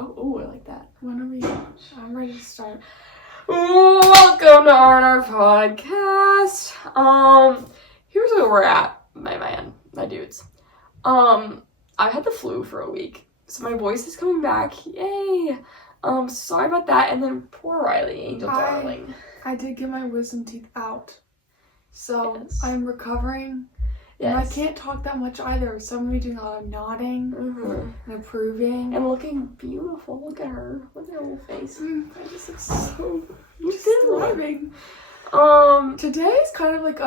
Oh, I like that. I'm ready to start. Welcome to our podcast. Here's where we're at, my dudes. I had the flu for a week, so my voice is coming back. Yay! Sorry about that. And then poor Riley, angel darling. I did get my wisdom teeth out, so Yes. I'm recovering. Yes. And I can't talk that much either, so I'm gonna be doing a lot of nodding and approving. And looking beautiful. Look at her. Look at her little face. I just look so Just thriving. Today's kind of like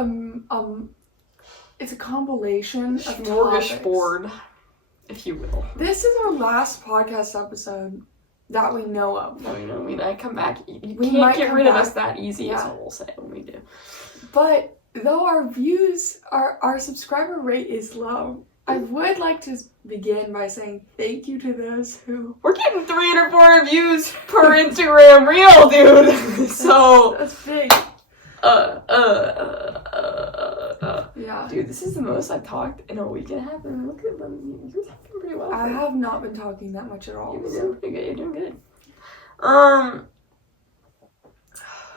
it's a compilation of smorgasbord, if you will. This is our last podcast episode that we know of. No, I mean, I come back. You can't get rid of us that easy, is what we'll say when we do. But though our views, our subscriber rate is low, I would like to begin by saying thank you to those who... We're getting 300, 400 views per Instagram reel, dude. So... That's big. Yeah. Dude, this is the most I've talked in a week and a half, and look at them. You're talking pretty well. I have not been talking that much at all. You're doing pretty good. You're doing good.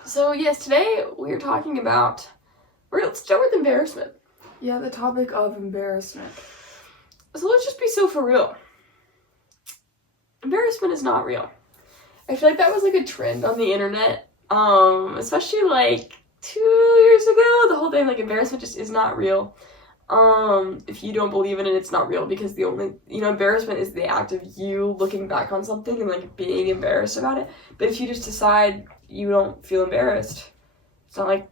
So, yes, today we're talking about... Let's start with embarrassment. Yeah, the topic of embarrassment. So let's just be so for real. Embarrassment is not real. I feel like that was like a trend on the internet. Especially like 2 years ago. The whole thing, like, embarrassment just is not real. If you don't believe in it, it's not real, because the only, embarrassment is the act of you looking back on something and like being embarrassed about it. But if you just decide you don't feel embarrassed, it's not like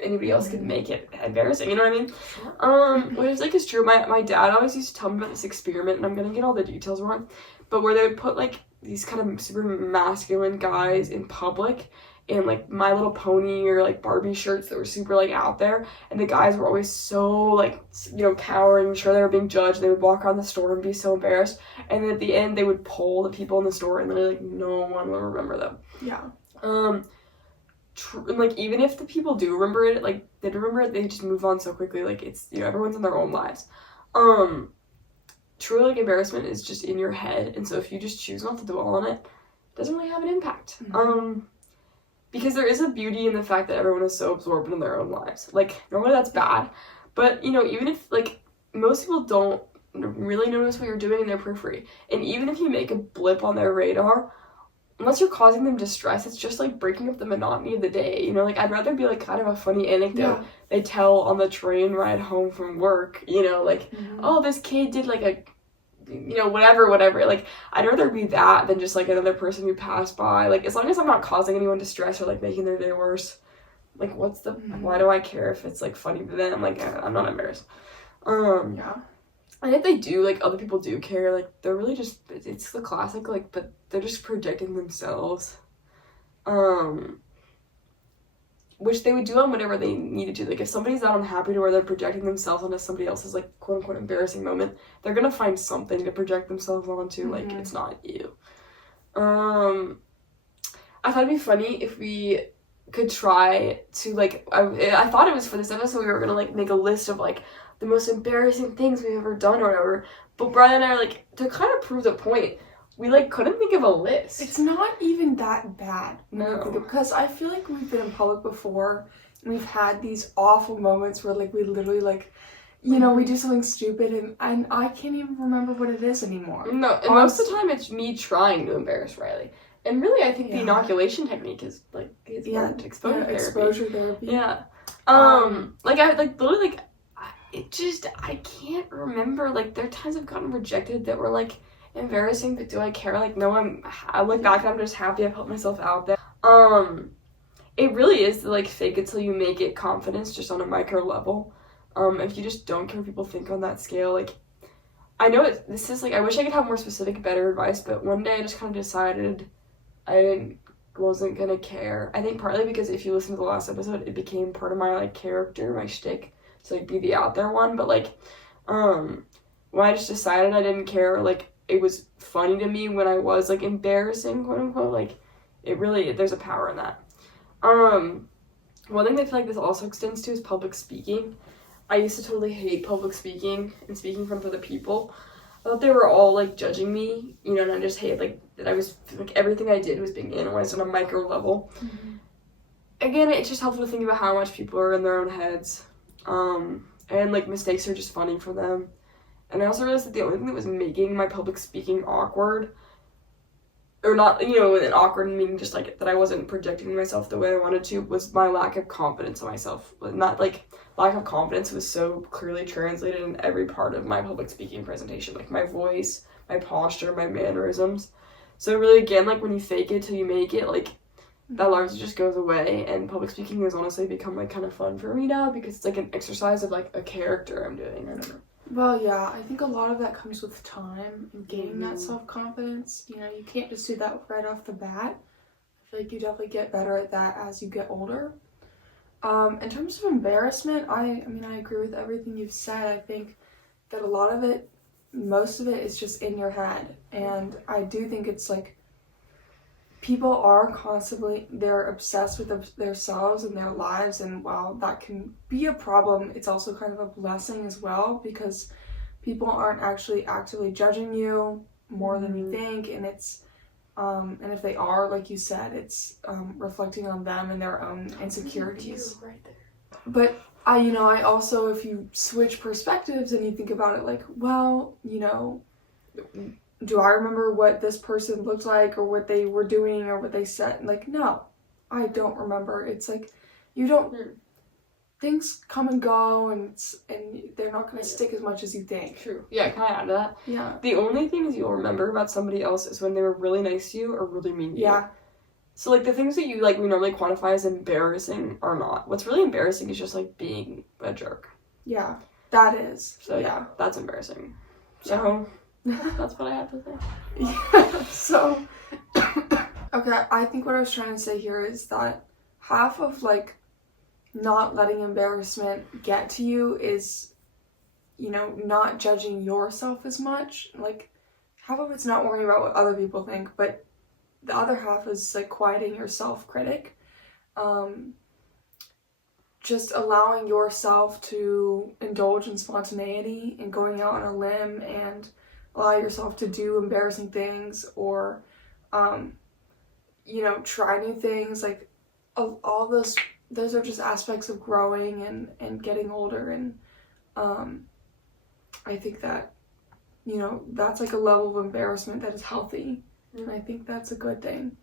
anybody else could make it embarrassing, you know what I mean? Which is like is true. My dad always used to tell me about this experiment, and I'm gonna get all the details wrong, but where they would put like these kind of super masculine guys in public in like My Little Pony or like Barbie shirts that were super like out there, and the guys were always so like cowering, sure they were being judged, and they would walk around the store and be so embarrassed, and then at the end they would poll the people in the store, and then like no one will remember them. Yeah. Like, even if the people do remember it, like, they'd remember it, they just move on so quickly, like, it's, everyone's in their own lives. True, like, embarrassment is just in your head, and so if you just choose not to dwell on it, it doesn't really have an impact. Because there is a beauty in the fact that everyone is so absorbed in their own lives. Like, normally that's bad, but, even if, like, most people don't really notice what you're doing in their periphery, and even if you make a blip on their radar, unless you're causing them distress, it's just like breaking up the monotony of the day. Like, I'd rather be like kind of a funny anecdote they tell on the train ride home from work, like, oh, this kid did like a, whatever. Like, I'd rather be that than just like another person who passed by. Like, as long as I'm not causing anyone distress or like making their day worse, like, what's the, why do I care if it's like funny to them? Like, I'm not embarrassed. And if they do, like, other people do care, like, they're really just, it's the classic, like, but they're just projecting themselves. Which they would do on whatever they needed to. Like, if somebody's not unhappy to where they're projecting themselves onto somebody else's, like, quote-unquote embarrassing moment, they're gonna find something to project themselves onto, like, it's not you. I thought it'd be funny if we could try to, like, I thought it was for this episode we were gonna, like, make a list of, like, the most embarrassing things we've ever done or whatever, but Brian and I are like, to kind of prove the point, we like couldn't think of a list. It's not even that bad. No. Because I feel like we've been in public before, and we've had these awful moments where like we literally like, we do something stupid, and I can't even remember what it is anymore. No, and most of the time it's me trying to embarrass Riley. And really, I think the inoculation technique is like, it's exposure therapy. Exposure therapy. Yeah. I can't remember, like, there are times I've gotten rejected that were, like, embarrassing, but do I care? Like, no, I look back and I'm just happy I put myself out there. It really is, like, fake it till you make it confidence, just on a micro level. If you just don't care what people think on that scale, like, I know this is, like, I wish I could have more specific, better advice, but one day I just kind of decided I wasn't gonna care. I think partly because if you listen to the last episode, it became part of my, like, character, my shtick. To, like, be the out there one, but, like, when I just decided I didn't care, like, it was funny to me when I was, like, embarrassing, quote unquote, like, it really, there's a power in that. One thing that I feel like this also extends to is public speaking. I used to totally hate public speaking and speaking in front of other people. I thought they were all, like, judging me, you know, and I just hated, like, that I was, like, everything I did was being analyzed on a micro level. Mm-hmm. Again, it's just helpful to think about how much people are in their own heads, and, like, mistakes are just funny for them. And I also realized that the only thing that was making my public speaking awkward, or not, you know, an awkward meaning just, like, that I wasn't projecting myself the way I wanted to, was my lack of confidence in myself. Not, like, lack of confidence was so clearly translated in every part of my public speaking presentation, like, my voice, my posture, my mannerisms. So really, again, like, when you fake it till you make it, like, that largely just goes away, and public speaking has honestly become, like, kind of fun for me now, because it's, like, an exercise of, like, a character I'm doing. I don't know. Well, yeah, I think a lot of that comes with time and gaining that self-confidence. You know, you can't just do that right off the bat. I feel like you definitely get better at that as you get older. In terms of embarrassment, I mean, I agree with everything you've said. I think that a lot of it, most of it is just in your head. And I do think it's like, people are constantly, they're obsessed with themselves and their lives, and while that can be a problem, it's also kind of a blessing as well, because people aren't actually actively judging you more than you think, and it's and if they are, like you said, it's reflecting on them and their own insecurities. Right there. But I also, if you switch perspectives and you think about it like, well, you know, do I remember what this person looked like or what they were doing or what they said? Like, no, I don't remember. It's like, you don't, things come and go, and they're not going to stick as much as you think. True. Yeah, can I add to that? Yeah. The only things you'll remember about somebody else is when they were really nice to you or really mean to you. Yeah. So, like, the things that you, like, we normally quantify as embarrassing are not. What's really embarrassing is just, like, being a jerk. Yeah, that is. So, yeah, that's embarrassing. So... that's what I have to say. Yeah, so, okay, I think what I was trying to say here is that half of, like, not letting embarrassment get to you is, you know, not judging yourself as much. Like, half of it's not worrying about what other people think, but the other half is, like, quieting your self-critic. Just allowing yourself to indulge in spontaneity and going out on a limb and allow yourself to do embarrassing things, or you know, try new things. Like, all those are just aspects of growing and getting older, and I think that, you know, that's like a level of embarrassment that is healthy, and I think that's a good thing.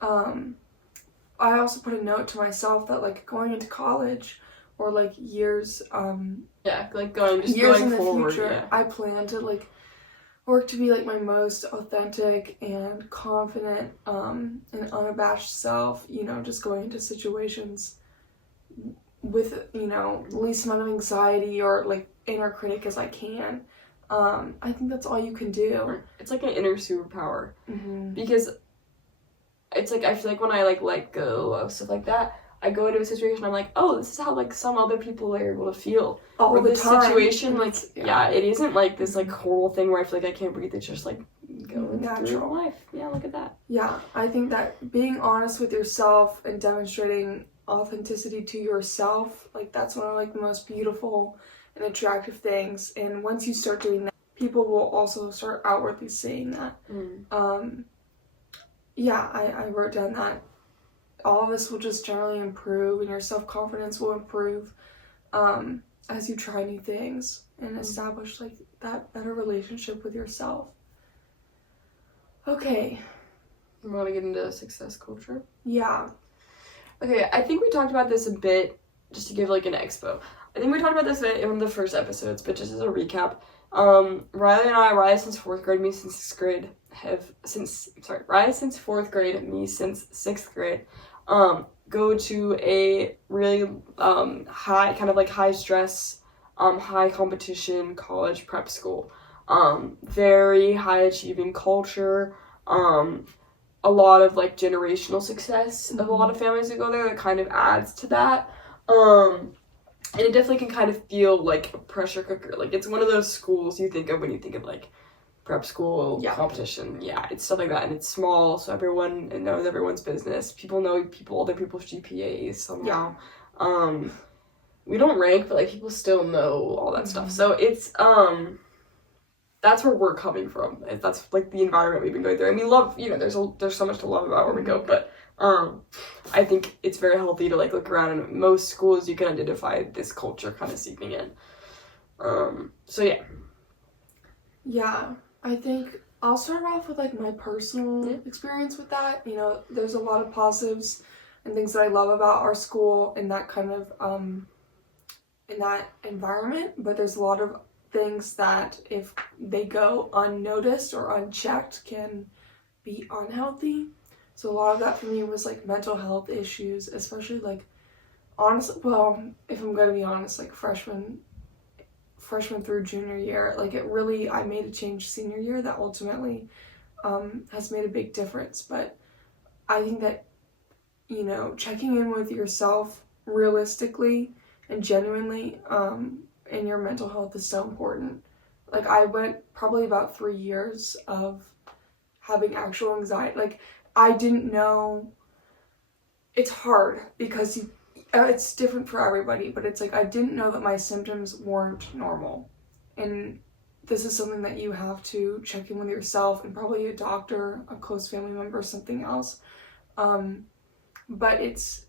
I also put a note to myself that, like, going into college or, like, years like going in the forward, future, I plan to, like, work to be, like, my most authentic and confident and unabashed self, you know, just going into situations with, you know, the least amount of anxiety or, like, inner critic as I can. I think that's all you can do. It's like an inner superpower. Mm-hmm. Because it's like, I feel like when I, like, let go of stuff like that, I go into a situation, I'm like, oh, this is how, like, some other people are able to feel. All or the this time. situation, like, yeah, it isn't, like, this, like, horrible thing where I feel like I can't breathe. It's just, like, going through life. Yeah, look at that. Yeah, I think that being honest with yourself and demonstrating authenticity to yourself, like, that's one of, like, the most beautiful and attractive things. And once you start doing that, people will also start outwardly seeing that. Yeah, I wrote down that all of this will just generally improve, and your self-confidence will improve as you try new things and establish, like, that better relationship with yourself. Okay. You want to get into success culture? Yeah. Okay, I think we talked about this a bit, just to give, like, an expo. I think we talked about this in one of the first episodes, but just as a recap, Riley and I, Riley since 4th grade, me since 6th grade, Riley since 4th grade, me since 6th grade, go to a really high, kind of like high stress, high competition college prep school. Very high achieving culture, a lot of, like, generational success of a lot of families that go there that kind of adds to that. And it definitely can kind of feel like a pressure cooker. Like, it's one of those schools you think of when you think of, like, prep school, competition. Yeah, it's stuff like that. And it's small, so everyone knows everyone's business. People know other people's GPAs somehow. Yeah. We don't rank, but, like, people still know all that stuff. So it's, that's where we're coming from. That's like the environment we've been going through. And we love, you know, there's so much to love about where we go, but I think it's very healthy to like look around, and most schools you can identify this culture kind of seeping in. So yeah. Yeah, I think I'll start off with like my personal experience with that. You know, there's a lot of positives and things that I love about our school in that kind of in that environment, but there's a lot of things that if they go unnoticed or unchecked can be unhealthy. So a lot of that for me was like mental health issues, especially like honestly, well, if I'm gonna be honest, like freshman through junior year, like it really, I made a change senior year that ultimately has made a big difference. But I think that, you know, checking in with yourself realistically and genuinely in your mental health is so important. Like I went probably about 3 years of having actual anxiety. Like I didn't know, it's hard because it's different for everybody, but it's like I didn't know that my symptoms weren't normal. And this is something that you have to check in with yourself and probably a doctor, a close family member, something else. But it's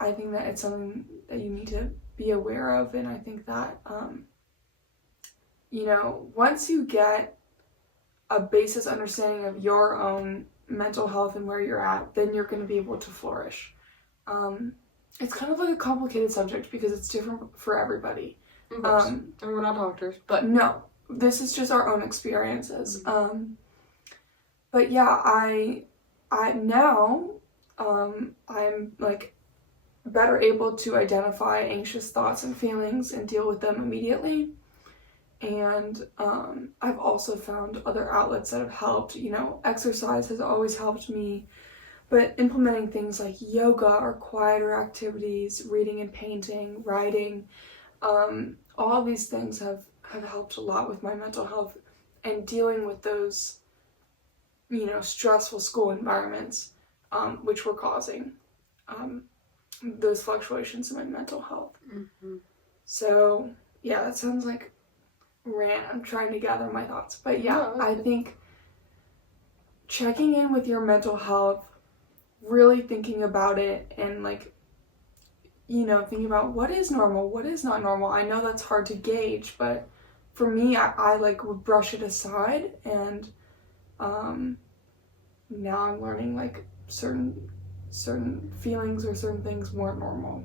I think that it's something that you need to be aware of, and I think that you know, once you get a basis understanding of your own mental health and where you're at, then you're going to be able to flourish. It's kind of like a complicated subject because it's different for everybody. And we're not doctors, but no, this is just our own experiences. But yeah, I now I'm like better able to identify anxious thoughts and feelings and deal with them immediately. And I've also found other outlets that have helped. You know, exercise has always helped me, but implementing things like yoga or quieter activities, reading and painting, writing, all of these things have helped a lot with my mental health and dealing with those, you know, stressful school environments, which were causing those fluctuations in my mental health. So yeah, that sounds like rant. I'm trying to gather my thoughts, but yeah, I think checking in with your mental health, really thinking about it, and like, you know, thinking about what is normal, what is not normal. I know that's hard to gauge, but for me, I like would brush it aside, and now I'm learning like certain feelings or certain things weren't normal.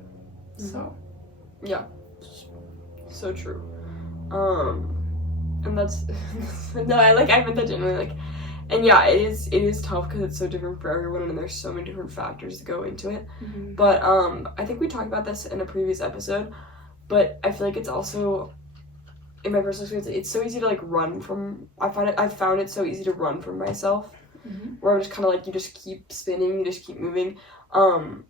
So yeah, so true. And that's no, I meant that genuinely, like, and yeah, it is tough because it's so different for everyone, and there's so many different factors that go into it. But I think we talked about this in a previous episode, but I feel like it's also, in my personal experience, it's so easy to like run from. I found it so easy to run from myself, where I'm just kind of like, you just keep spinning, you just keep moving, and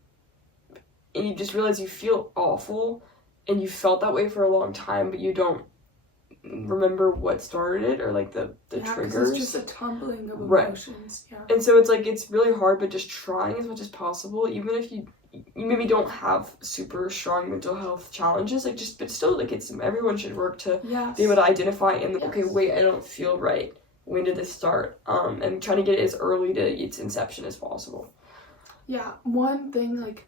you just realize you feel awful, and you felt that way for a long time, but you don't remember what started it or like the triggers. It's just a tumbling of emotions. Right. Yeah. And so it's like, it's really hard, but just trying as much as possible, even if you maybe don't have super strong mental health challenges, like just, but still, like, it's, everyone should work to be able to identify and okay, wait, I don't feel right. When did this start? And trying to get it as early to its inception as possible. Yeah, one thing, like,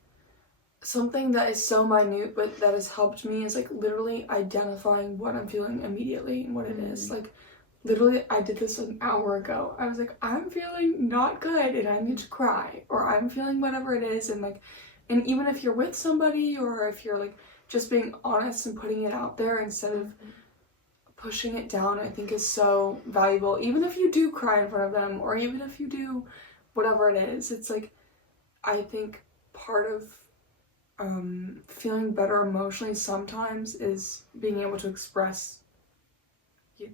something that is so minute but that has helped me is like literally identifying what I'm feeling immediately and what it is. Like literally, I did this an hour ago. I was like, I'm feeling not good and I need to cry, or I'm feeling whatever it is, and like, and even if you're with somebody or if you're like just being honest and putting it out there instead of pushing it down, I think is so valuable. Even if you do cry in front of them, or even if you do whatever it is, it's like, I think part of feeling better emotionally sometimes is being able to express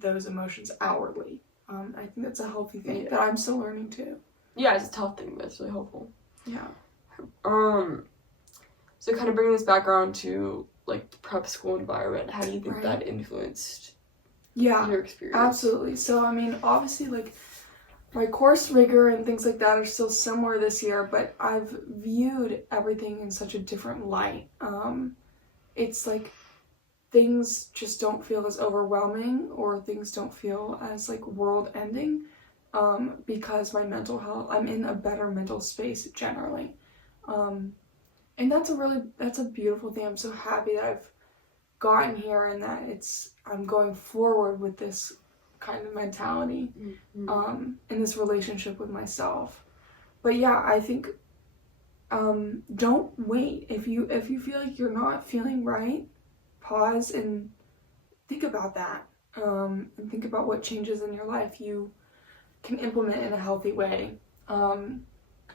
those emotions outwardly. I think that's a healthy thing that I'm still learning too. Yeah, it's a tough thing, but it's really helpful. Yeah. So kind of bringing this back around to like the prep school environment, how do you think that influenced your experience? Absolutely. So I mean, obviously, like, my course rigor and things like that are still similar this year, but I've viewed everything in such a different light. It's like, things just don't feel as overwhelming, or things don't feel as like world ending, because my mental health, I'm in a better mental space generally. And that's a beautiful thing. I'm so happy that I've gotten here, and that I'm going forward with this kind of mentality, in this relationship with myself. But yeah, I think, don't wait. If you feel like you're not feeling right, pause and think about that, and think about what changes in your life you can implement in a healthy way.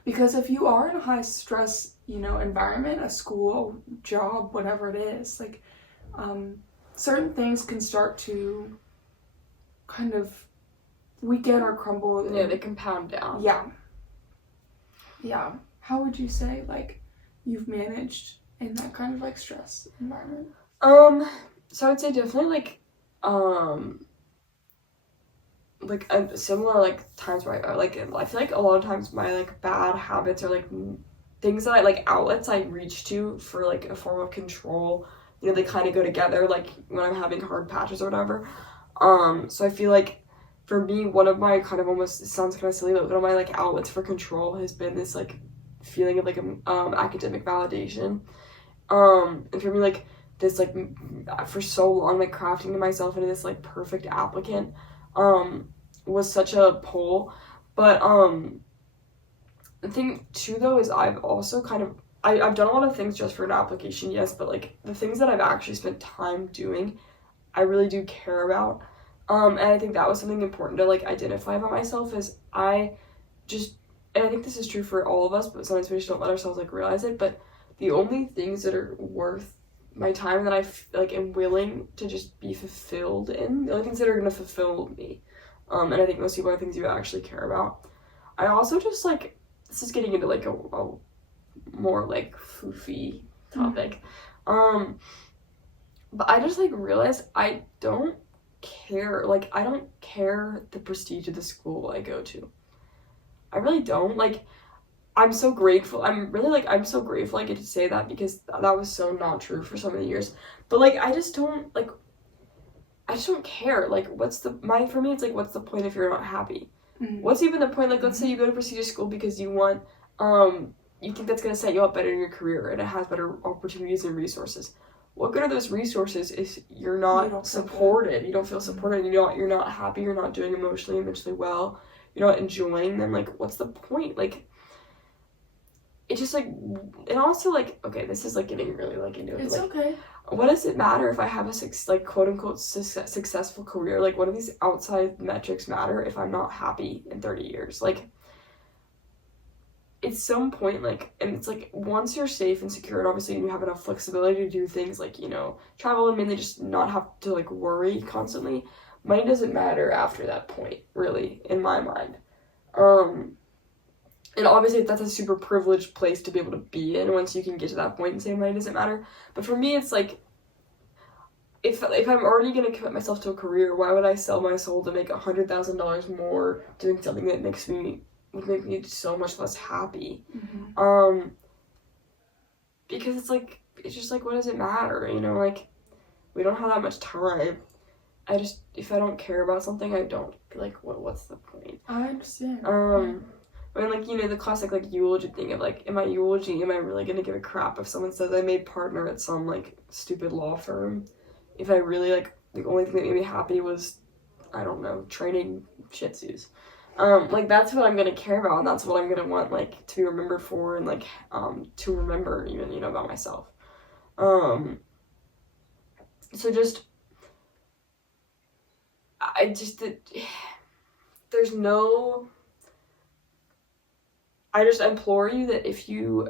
Because if you are in a high stress, environment, a school, job, whatever it is, like, certain things can start to kind of weaken or crumble. Yeah, they compound down. Yeah. How would you say, like, you've managed in that kind of, like, stress environment? So I'd say definitely, like a similar, like, times where I feel like a lot of times my, like, bad habits are, like, things that I, like, outlets I reach to for, like, a form of control. They kind of go together, like, when I'm having hard patches or whatever. So I feel like, for me, one of my kind of almost, it sounds kind of silly, but one of my, like, outlets for control has been this, like, feeling of, like, academic validation. And for me, like, this, like, for so long, like, crafting myself into this, like, perfect applicant, was such a pull. But, the thing, too, though, is I've also kind of, I've done a lot of things just for an application, yes, but, like, the things that I've actually spent time doing, I really do care about. And I think that was something important to, like, identify about myself, is I just, and I think this is true for all of us, but sometimes we just don't let ourselves, like, realize it, but the only things that are worth my time that I, like, am willing to just be fulfilled in, the only things that are going to fulfill me, and I think most people are things you actually care about. I also just, like, this is getting into, like, a more, like, foofy topic, but I just, like, realized I don't care, like, I don't care the prestige of the school I go to. I really don't. Like, I'm so grateful. I'm so grateful I get to say that, because that was so not true for so many years. But, like, I just don't care. Like, for me, it's like, what's the point if you're not happy? What's even the point? Like, let's say you go to prestigious school because you want, you think that's going to set you up better in your career, and it has better opportunities and resources. What good are those resources if you're not supported? You don't feel supported, you're not happy, you're not doing emotionally and mentally well, you're not enjoying them. Like, what's the point? Like, it just, like, and also, like, okay, this is, like, getting really, like, into it. It's like, okay. What does it matter if I have a like, quote unquote successful career? Like, what do these outside metrics matter if I'm not happy in 30 years? Like, at some point, like, and it's like, once you're safe and secure, and obviously you have enough flexibility to do things like, travel and mainly just not have to, like, worry constantly, money doesn't matter after that point, really, in my mind. And obviously that's a super privileged place to be able to be in once you can get to that point and say money doesn't matter. But for me, it's like, if I'm already going to commit myself to a career, why would I sell my soul to make $100,000 more doing something that would make me so much less happy? Because it's like, it's just like, what does it matter? Like, we don't have that much time. If I don't care about something, I don't, like, what's the point? I understand. I mean, like, the classic, like, eulogy thing of, like, in my eulogy, am I really gonna give a crap if someone says I made partner at some, like, stupid law firm? If I really, like, the only thing that made me happy was, I don't know, training Shih Tzus. Like, that's what I'm gonna care about, and that's what I'm gonna want, like, to be remembered for, and, like, to remember even, about myself. So just, I just implore you that if you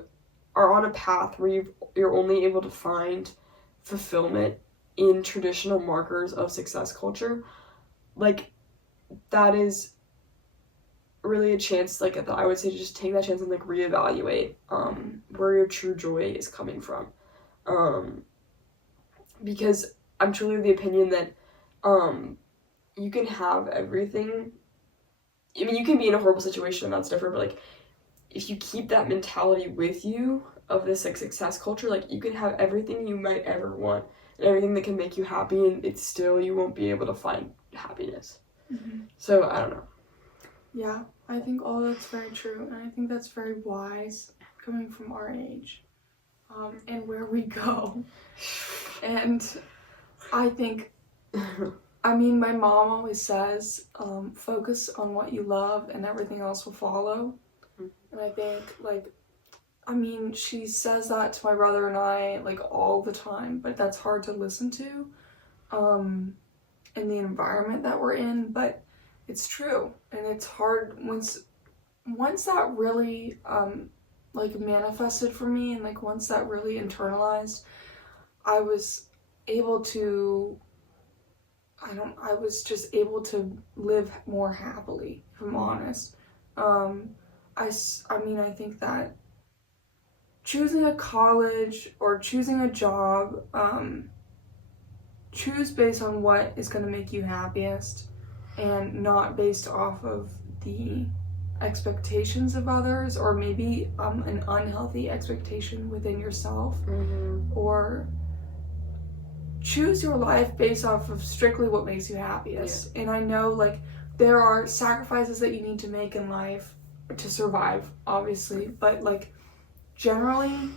are on a path where you're only able to find fulfillment in traditional markers of success culture, like, that is really a chance, like, I would say, to just take that chance and, like, reevaluate where your true joy is coming from. Because I'm truly of the opinion that you can have everything. I mean, you can be in a horrible situation and that's different, but, like, if you keep that mentality with you of this, like, success culture, like, you can have everything you might ever want, and everything that can make you happy, and it's still, you won't be able to find happiness. Mm-hmm. So, I don't know. Yeah, I think all that's very true, and I think that's very wise coming from our age, and where we go. And I think, I mean, my mom always says, focus on what you love and everything else will follow. And I think, like, I mean, she says that to my brother and I, like, all the time, but that's hard to listen to, in the environment that we're in, but it's true, and it's hard once that really like manifested for me, and like once that really internalized, I was able to I was just able to live more happily, if I'm honest. I mean, I think that choosing a college or choosing a job, choose based on what is going to make you happiest, and not based off of the expectations of others, or maybe an unhealthy expectation within yourself. Or choose your life based off of strictly what makes you happiest. And I know, like, there are sacrifices that you need to make in life to survive, obviously, but like generally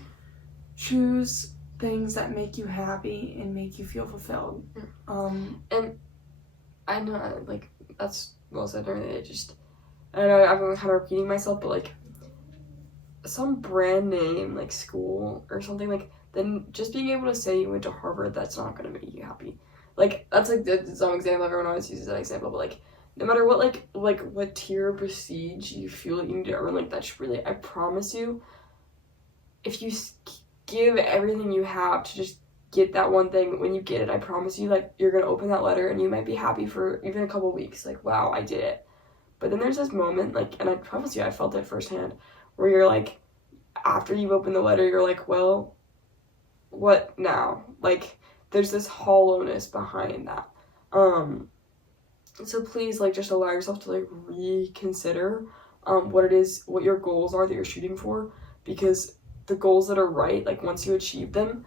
choose things that make you happy and make you feel fulfilled. And I know, like, that's well said. I know I'm kind of repeating myself, but like some brand name like school or something, like, then just being able to say you went to Harvard, that's not gonna make you happy. Like, that's like some example, everyone always uses that example, but like no matter what, like what tier of prestige you feel like you need to earn, like that's really, I promise you, if you give everything you have to just get that one thing, when you get it, I promise you, like, you're gonna open that letter and you might be happy for even a couple weeks, like, wow, I did it. But then there's this moment, like, and I promise you, I felt it firsthand, where you're like, after you've opened the letter, you're like, well, what now? Like, there's this hollowness behind that. So please, like, just allow yourself to, like, reconsider what your goals are that you're shooting for, because the goals that are right, like, once you achieve them,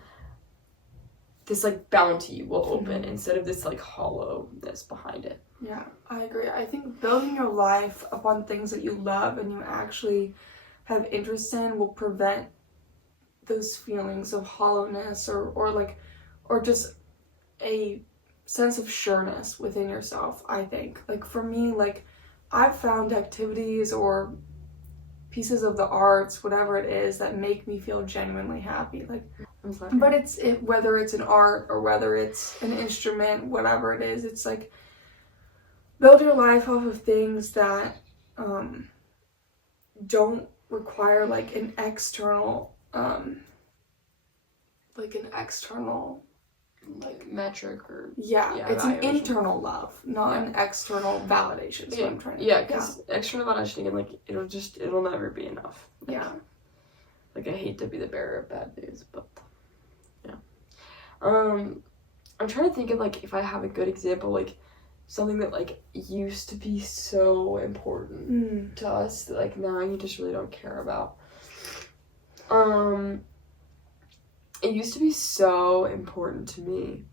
this, like, bounty will open instead of this, like, hollowness behind it. Yeah, I agree. I think building your life upon things that you love and you actually have interest in will prevent those feelings of hollowness or just a sense of sureness within yourself, I think. Like, for me, like, I've found activities or pieces of the arts, whatever it is, that make me feel genuinely happy. Like, but whether it's an art or whether it's an instrument, whatever it is, it's like, build your life off of things that don't require like an external metric or it's an internal love, not an external validation. So I'm trying to because external validation, again, like, it'll never be enough. Like, like, I hate to be the bearer of bad news, but I'm trying to think of, like, if I have a good example, like something that, like, used to be so important to us that, like, now you just really don't care about. It used to be so important to me,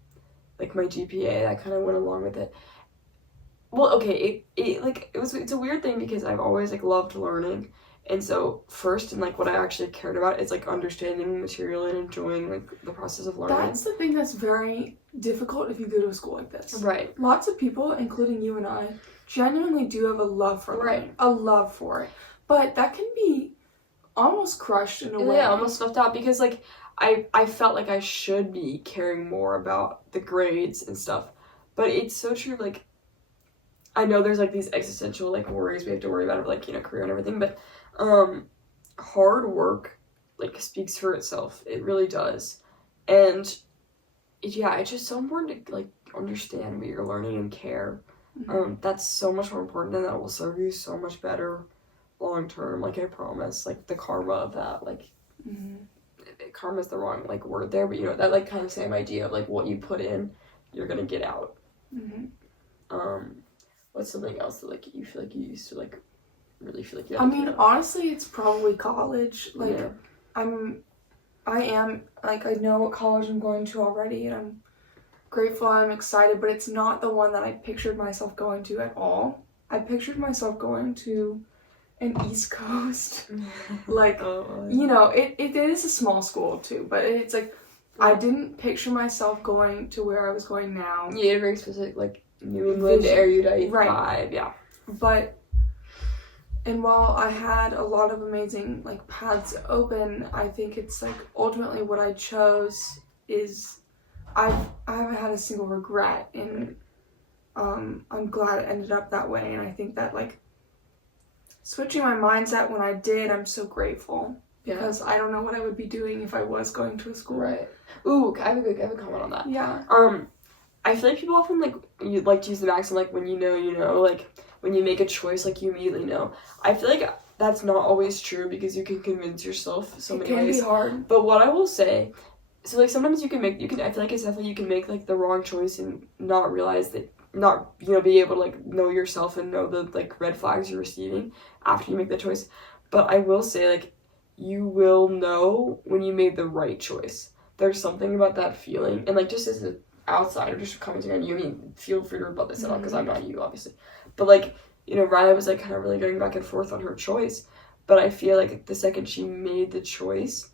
like, my GPA, that kind of went along with it. Well, okay, it's a weird thing because I've always, like, loved learning, and so first, and like what I actually cared about is like understanding material and enjoying like the process of learning. That's the thing that's very difficult if you go to a school like this. Right. Lots of people, including you and I, genuinely do have a love for learning, a love for it, but that can be almost crushed in a way. Yeah, almost snuffed out, because like I felt like I should be caring more about the grades and stuff, but it's so true. Like, I know there's like these existential like worries we have to worry about, like, you know, career and everything, but hard work like speaks for itself. It really does. And it's just so important to like understand what you're learning and care. That's so much more important, and that will serve you so much better long term, like, I promise. Like, the karma of that, like, karma is the wrong like word there, but you know, that like kind of same idea of like what you put in, you're gonna get out. What's something else that like you feel like you used to like really feel like you had to get out? Honestly, it's probably college. Like, I am, like, I know what college I'm going to already, and I'm grateful, I'm excited, but it's not the one that I pictured myself going to at all. I pictured myself going to an East Coast, like, you know, it is a small school too, but it's like, I didn't picture myself going to where I was going now. Yeah, a very specific, like, New England erudite vibe, yeah. But, and while I had a lot of amazing, like, paths open, I think it's, like, ultimately what I chose is, I haven't had a single regret, and I'm glad it ended up that way, and I think that, like, switching my mindset when I did, I'm so grateful. Because I don't know what I would be doing if I was going to a school. Right. Ooh, I have a comment on that. Yeah. I feel like people often, like, you like to use the maxim, like, when you know, like, when you make a choice, like, you immediately know. I feel like that's not always true because you can convince yourself so many ways. It can be hard. But what I will say, so, like, sometimes I feel like it's definitely, you can make, like, the wrong choice and not realize that, not, you know, be able to, like, know yourself and know the, like, red flags you're receiving after you make the choice. But I will say, like, you will know when you made the right choice. There's something about that feeling, and, like, just as an outsider, just commenting on you, I mean, feel free to rebut this at all, because I'm not you, obviously. But, like, you know, Riley was, like, kind of really going back and forth on her choice, but I feel like the second she made the choice,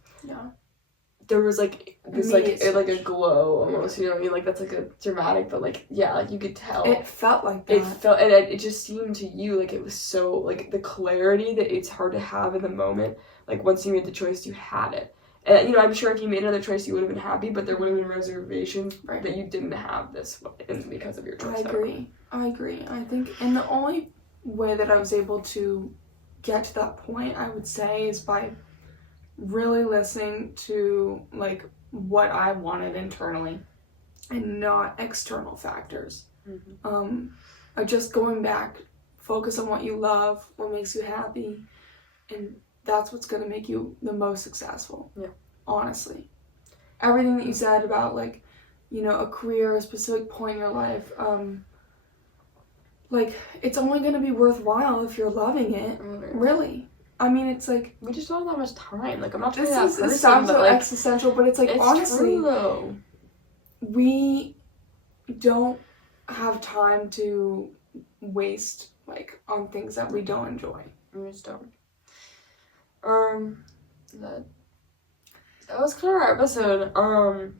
there was, like, this, like a glow, almost, you know what I mean? Like, that's, like, a dramatic, but, like, yeah, like, you could tell. It felt like that. It felt, and it just seemed to you, like, it was so, like, the clarity that it's hard to have in the moment. Like, once you made the choice, you had it. And, you know, I'm sure if you made another choice, you would have been happy, but there would have been reservations that you didn't have this because of your choice. I agree. I think, and the only way that I was able to get to that point, I would say, is by really listening to, like, what I wanted internally and not external factors. Just going back, focus on what you love, what makes you happy, and that's what's going to make you the most successful. Yeah. Honestly. Everything that you said about, like, you know, a career, a specific point in your life, like, it's only going to be worthwhile if you're loving it. Really. I mean, it's like, we just don't have that much time. Like, I'm not trying this to is, it sounds so like, existential, but it's like, it's honestly, true, though. We don't have time to waste, like, on things that we don't enjoy. We just don't. That was kind of our episode.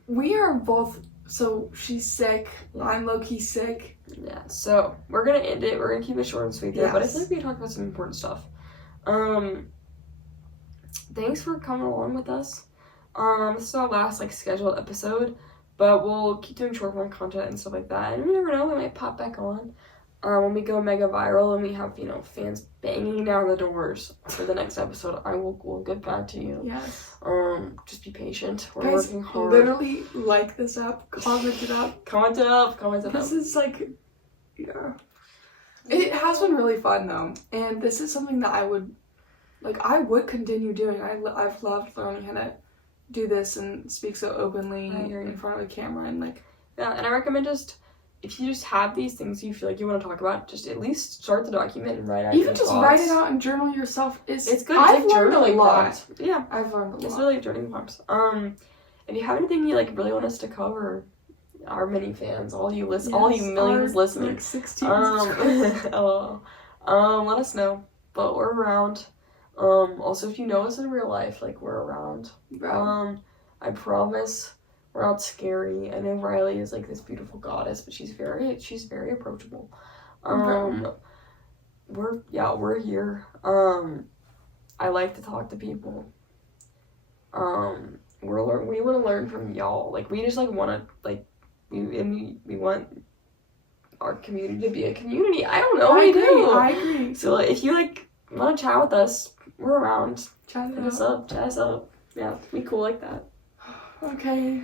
We are both, so she's sick, I'm low-key sick. Yeah, so we're gonna end it. We're gonna keep it short and sweet there, but I feel like we talked about some important stuff. Thanks for coming along with us. This is our last, like, scheduled episode, but we'll keep doing short form content and stuff like that, and we never know, we might pop back on. When we go mega viral and we have, you know, fans banging down the doors for the next episode, we'll get back to you. Yes. Just be patient. We're Guys, working hard. Literally like this up, comment it up. Comment it up. This is like, yeah. It has been really fun though, and this is something that I would continue doing. I've loved learning how to do this and speak so openly in front of a camera and, like. Yeah, and I recommend if you just have these things you feel like you want to talk about, just at least start the document and write out your thoughts. Write it out and journal yourself. It's good. I've learned a lot. Yeah, I've learned a lot. It's really journaling prompts. If you have anything you, like, really want us to cover, our many fans, all you millions listening, like 16 let us know. But we're around. Also, if you know us in real life, like, we're around. I promise. We're not scary. I know Riley is, like, this beautiful goddess, but she's very approachable. We're here. I like to talk to people. We want to learn from y'all. Like, we just, like, want to, like, we want our community to be a community. I don't know. I agree. So, like, if you, like, want to chat with us, we're around. Chat us up. Yeah, be cool like that. Okay.